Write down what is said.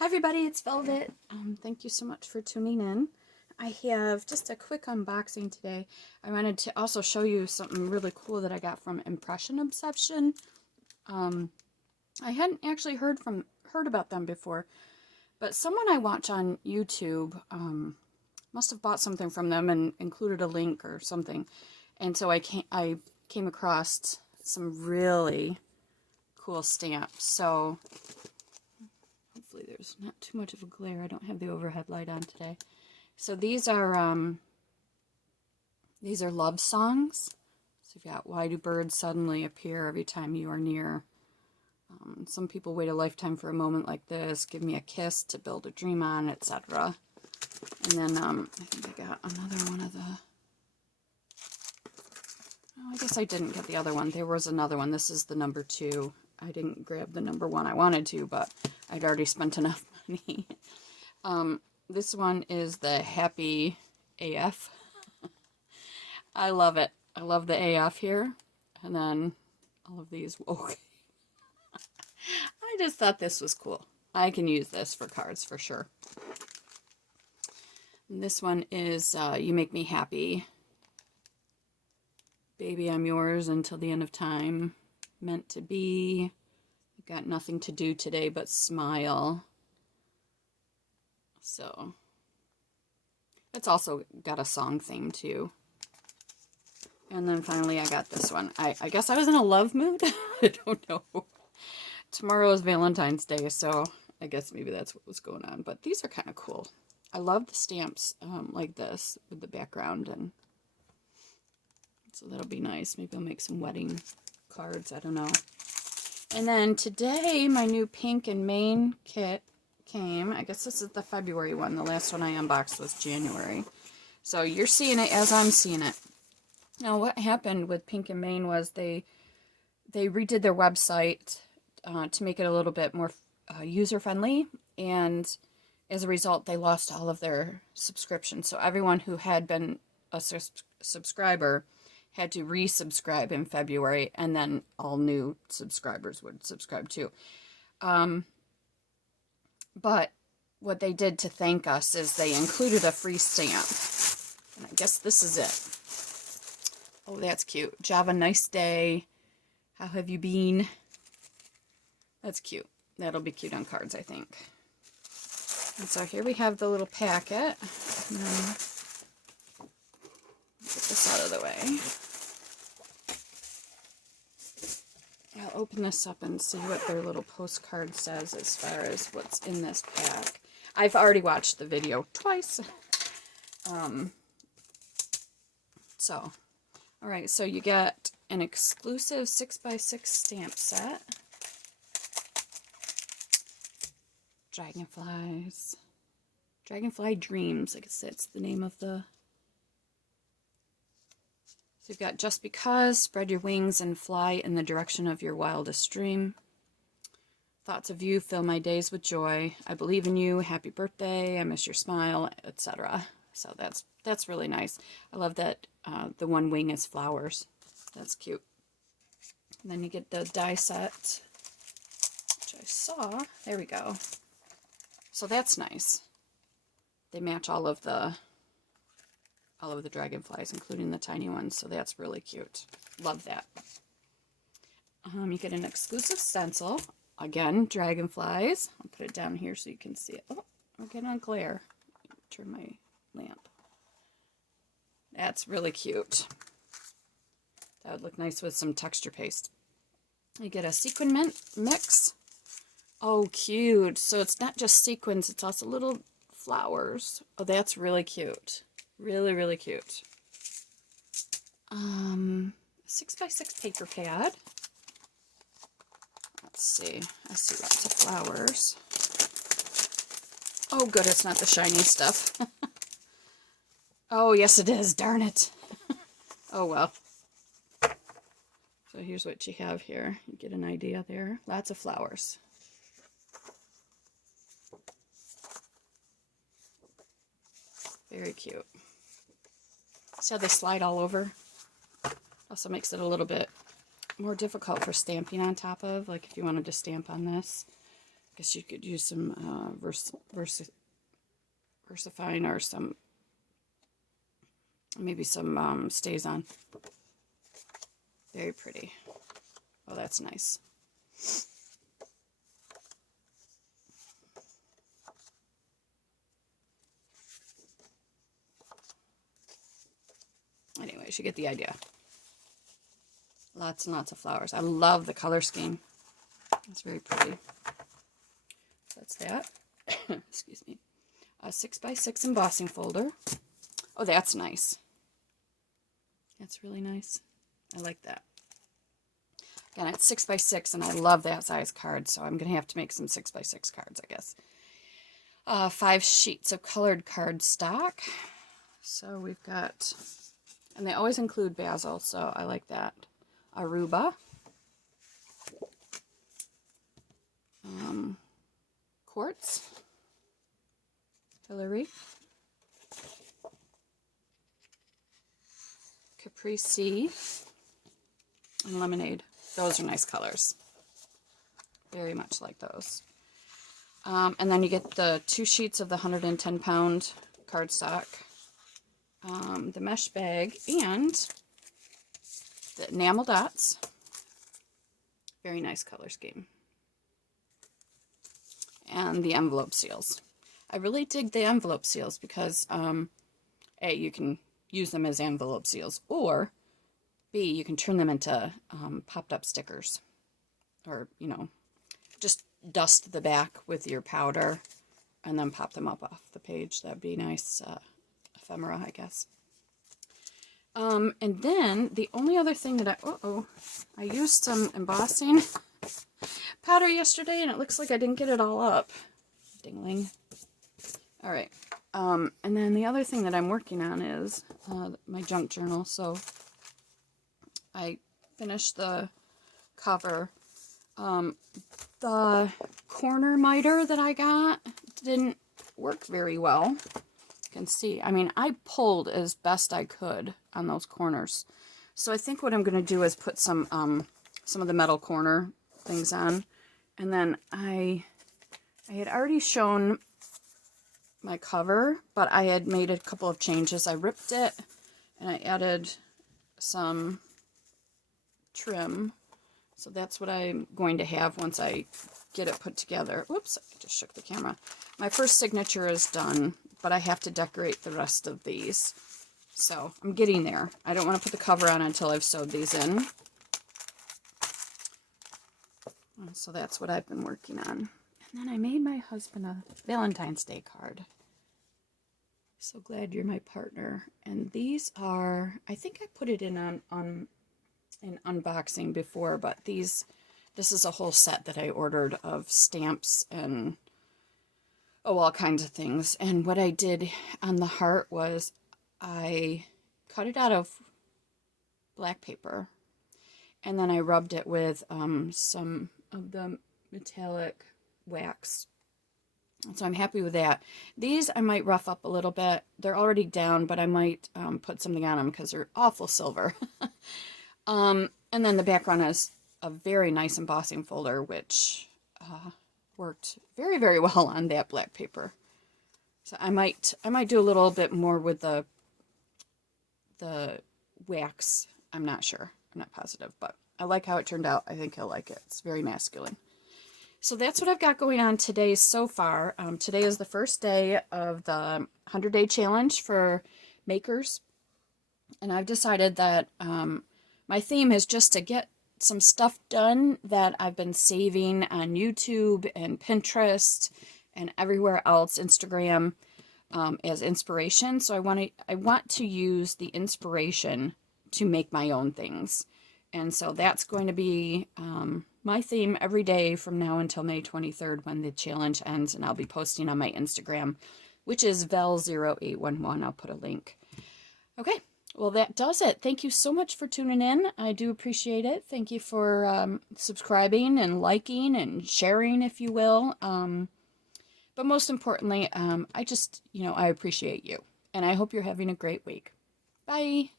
Hi everybody, it's Velvet. Thank you so much for tuning in. I have just a quick unboxing today. I wanted to also show you something really cool that I got from Impression Obsession. I hadn't actually heard about them before, but someone I watch on YouTube must have bought something from them and included a link or something. And so I came across some really cool stamps. So hopefully there's not too much of a glare. I don't have the overhead light on today. So these are love songs. So you've got "Why do birds suddenly appear every time you are near?" Some people wait a lifetime for a moment like this. "Give me a kiss to build a dream on," etc. And then I think I got another one of the. Oh, I guess I didn't get the other one. There was another one. This is the number 2. I didn't grab the number 1. I wanted to, but I'd already spent enough money. This one is the Happy AF. I love it. I love the AF here. And then all of these. Okay. I just thought this was cool. I can use this for cards for sure. And this one is You Make Me Happy. Baby, I'm yours until the end of time. Meant to be. Got nothing to do today but smile. So it's also got a song theme too. And then finally I got this one. I guess I was in a love mood. I don't know. Tomorrow is Valentine's Day, so I guess maybe that's what was going on. But these are kind of cool. I love the stamps like this with the background, and so that'll be nice. Maybe I'll make some wedding cards. I don't know. And then today my new Pink and Main kit came. I guess this is the February one. The last one I unboxed was January. So you're seeing it as I'm seeing it. Now what happened with Pink and Main was they redid their website to make it a little bit more user-friendly, and as a result they lost all of their subscriptions. So everyone who had been a subscriber had to resubscribe in February, and then all new subscribers would subscribe too. But what they did to thank us is they included a free stamp. And I guess this is it. Oh, that's cute. Java, nice day. How have you been? That's cute. That'll be cute on cards, I think. And so here we have the little packet. And then get this out of the way. I'll open this up and see what their little postcard says as far as what's in this pack. I've already watched the video twice. Alright, so you get an exclusive 6x6 stamp set. Dragonflies. Dragonfly Dreams, I guess that's the name of the... So you've got "Just Because," "Spread your wings and fly in the direction of your wildest dream." "Thoughts of you fill my days with joy." "I believe in you." "Happy birthday." "I miss your smile," etc. So that's really nice. I love that the one wing is flowers. That's cute. And then you get the die set, which I saw. There we go. So that's nice. They match all of the dragonflies, including the tiny ones, so that's really cute. Love that. You get an exclusive stencil. Again, dragonflies. I'll put it down here so you can see it. Oh, we're getting on glare. Turn my lamp. That's really cute. That would look nice with some texture paste. You get a sequin mint mix. Oh, cute. So it's not just sequins, it's also little flowers. Oh, that's really cute. Really, really cute. 6x6 paper pad. Let's see. I see lots of flowers. Oh, good, it's not the shiny stuff. Oh, yes, it is. Darn it. Oh, well. So here's what you have here. You get an idea there. Lots of flowers. Very cute. See how they slide all over? Also makes it a little bit more difficult for stamping on top of, like if you wanted to stamp on this. guess you could use some VersaFine or some, maybe some stays on. Very pretty. Oh, that's nice. Anyways, you get the idea. Lots and lots of flowers. I love the color scheme. It's very pretty. That's that. Excuse me. A 6x6 embossing folder. Oh, that's nice. That's really nice. I like that. Again, it's 6x6, and I love that size card, so I'm going to have to make some 6x6 cards, I guess. 5 sheets of colored cardstock. So we've got, and they always include basil, so I like that. Aruba. Quartz. Hillary. Caprese. And lemonade. Those are nice colors. Very much like those. And then you get the 2 sheets of the 110-pound cardstock, the mesh bag, and the enamel dots. Very nice color scheme. And the envelope seals. I really dig the envelope seals because A, you can use them as envelope seals, or B, you can turn them into popped up stickers, or, you know, just dust the back with your powder and then pop them up off the page. That'd be nice ephemera, I guess. And then the only other thing that I used some embossing powder yesterday, and it looks like I didn't get it all up. Dingling. All right. And then the other thing that I'm working on is my junk journal. So I finished the cover. The corner miter that I got didn't work very well. You can see. I mean, I pulled as best I could on those corners. So I think what I'm going to do is put some of the metal corner things on. And then I had already shown my cover, but I had made a couple of changes. I ripped it and I added some trim. So that's what I'm going to have once I get it put together. Whoops, I just shook the camera. My first signature is done, but I have to decorate the rest of these. So I'm getting there. I don't want to put the cover on until I've sewed these in. So that's what I've been working on. And then I made my husband a Valentine's Day card. So glad you're my partner. And these are, I think I put it in on an unboxing before, but this is a whole set that I ordered of stamps and all kinds of things. And what I did on the heart was I cut it out of black paper, and then I rubbed it with some of the metallic wax. So I'm happy with that. These I might rough up a little bit. They're already down, but I might put something on them because they're awful silver. And then the background is a very nice embossing folder, which worked very, very well on that black paper. So I might do a little bit more with the wax. I'm not sure. I'm not positive, but I like how it turned out. I think he'll like it. It's very masculine. So that's what I've got going on today so far. Today is the first day of the 100-day challenge for makers. And I've decided that my theme is just to get some stuff done that I've been saving on YouTube and Pinterest and everywhere else, Instagram, as inspiration. So I want to use the inspiration to make my own things. And so that's going to be my theme every day from now until May 23rd when the challenge ends, and I'll be posting on my Instagram, which is vel0811. I'll put a link. Okay, well, that does it. Thank you so much for tuning in. I do appreciate it. Thank you for subscribing and liking and sharing, if you will. But most importantly, I appreciate you, and I hope you're having a great week. Bye.